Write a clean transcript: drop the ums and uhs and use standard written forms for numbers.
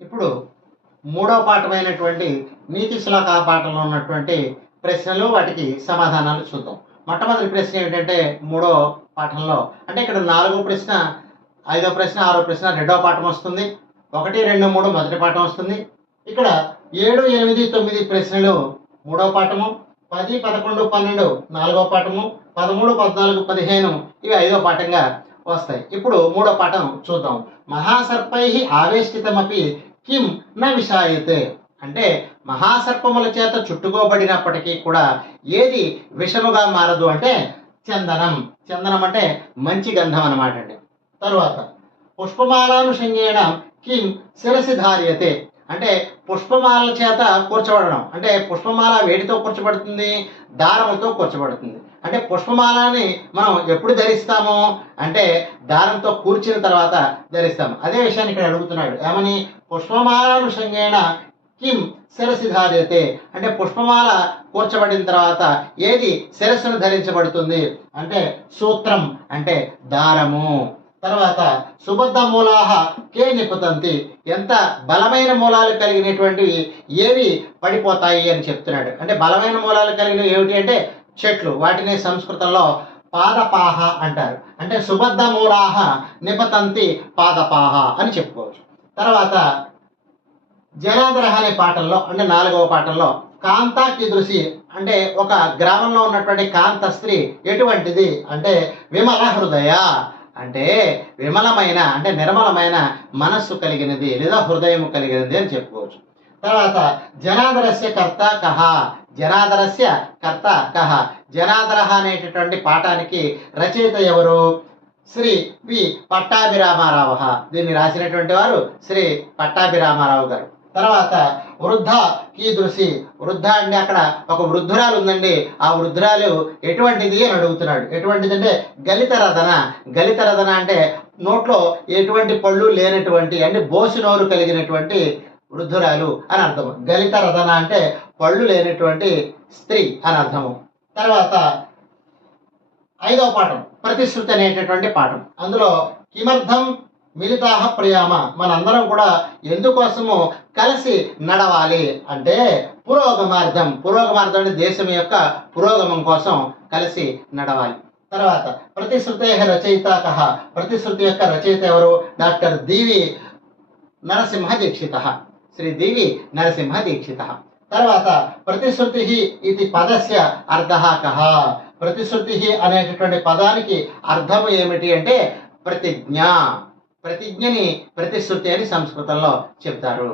ఇప్పుడు మూడో పాఠమైనటువంటి నీతి శ్లోక పాఠంలో ఉన్నటువంటి ప్రశ్నలు వాటికి సమాధానాలు చూద్దాం. మొట్టమొదటి ప్రశ్న ఏమిటంటే మూడో పాఠంలో అంటే ఇక్కడ 4వ ప్రశ్న, 5వ ప్రశ్న, 6వ ప్రశ్న రెండవ పాఠం వస్తుంది. 1, 2, 3 మొదటి పాఠం వస్తుంది. ఇక్కడ 7, 8, 9 ప్రశ్నలు మూడవ పాఠము, 10, 11, 12 నాలుగవ పాఠము, 13, 14, 15 ఇవి 5వ పాఠంగా వస్తాయి. ఇప్పుడు మూడో పాఠం చూద్దాం. మహాసర్పై ఆవేష్టితమపి కిం న విషాయతే అంటే మహాసర్పముల చేత చుట్టుకోబడినప్పటికీ కూడా ఏది విషముగా మారదు అంటే చందనం. చందనం అంటే మంచి గంధం అన్నమాట అండి. తరువాత పుష్పమాలానుషంగేణ కిం శిరసి ధార్యతే అంటే పుష్పమాల చేత కూర్చబడడం అంటే పుష్పమాల వేడితో కూర్చబడుతుంది, దారముతో కూర్చబడుతుంది. అంటే పుష్పమాలని మనం ఎప్పుడు ధరిస్తాము అంటే దారంతో కూర్చిన తర్వాత ధరిస్తాము. అదే విషయాన్ని ఇక్కడ అడుగుతున్నాడు. ఏమని? పుష్పమాలానుషంగేణ కిం శిరసి ధార్యతే అంటే పుష్పమాల కూర్చబడిన తర్వాత ఏది శిరస్సును ధరించబడుతుంది అంటే సూత్రం అంటే దారము. తర్వాత సుబద్ధ మూలాహ కే నిపతంతి ఎంత బలమైన మూలాలు కలిగినటువంటివి ఏవి పడిపోతాయి అని చెప్తున్నాడు. అంటే బలమైన మూలాలు కలిగినవి ఏమిటి అంటే చెట్లు. వాటిని సంస్కృతంలో పాదపాహ అంటారు. అంటే సుబద్ధ మూలాహ నిపతంతి పాదపాహ అని చెప్పుకోవచ్చు. తర్వాత జనాదరహ అనే పాఠంలో అంటే 4వ పాఠంలో కాంతా కీదృశి అంటే ఒక గ్రామంలో ఉన్నటువంటి కాంత స్త్రీ ఎటువంటిది అంటే విమల హృదయ అంటే విమలమైన అంటే నిర్మలమైన మనస్సు కలిగినది లేదా హృదయం కలిగినది అని చెప్పుకోవచ్చు. తర్వాత జనాదరస్య కర్త కహ జనాదరస్య కర్త కహ జనాదరహ అనేటటువంటి పాఠానికి రచయిత ఎవరు? శ్రీ వి పట్టాభిరామారావు. దీన్ని రాసినటువంటి వారు శ్రీ పట్టాభిరామారావు గారు. తర్వాత వృద్ధ కీదృశి వృద్ధ అంటే అక్కడ ఒక వృద్ధురాలు ఉందండి. ఆ వృద్ధురాలు ఎటువంటిది అని అడుగుతున్నాడు. ఎటువంటిది అంటే గలిత రథన. గలిత రథన అంటే నోట్లో ఎటువంటి పళ్ళు లేనటువంటి అంటే బోసి నోరు కలిగినటువంటి వృద్ధురాలు అని అర్థము. గలిత రథన అంటే పళ్ళు లేనటువంటి స్త్రీ అని అర్థము. తర్వాత 5వ పాఠం ప్రతిశ్రుతి అనేటటువంటి పాఠం. అందులో కిమర్థం మిలితాహ ప్రయామ మనందరం కూడా ఎందుకోసము కలిసి నడవాలి అంటే పురోగమార్థం. పురోగమార్థం అంటే దేశం యొక్క పురోగమం కోసం కలిసి నడవాలి. తర్వాత ప్రతిశ్రుతే రచయిత కహ ప్రతిశ్రుతి యొక్క రచయిత ఎవరు? డాక్టర్ డివి నరసింహ దీక్షిత. శ్రీ డివి నరసింహ దీక్షిత. తర్వాత ప్రతిశ్రుతి ఇది పదస్య అర్థః కహ ప్రతిశ్రుతి అనేటటువంటి పదానికి అర్థము ఏమిటి అంటే ప్రతిజ్ఞ. ప్రతిజ్ఞని ప్రతిశ్రుతి అని సంస్కృతంలో చెప్తారు.